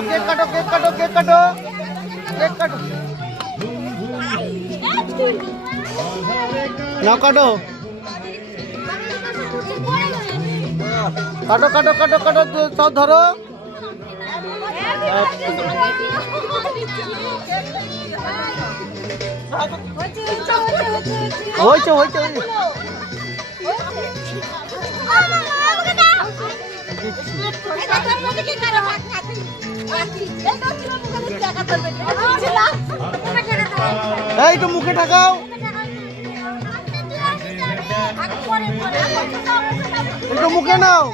cake কাটো cake কাটো cake কাটো কেক কাটো নাও কাটো কাটো কাটো কাটো কাটো সব ধরো হয়েছে হয়েছে এই তো মুখে ঢাকাও একটু মুখে নাও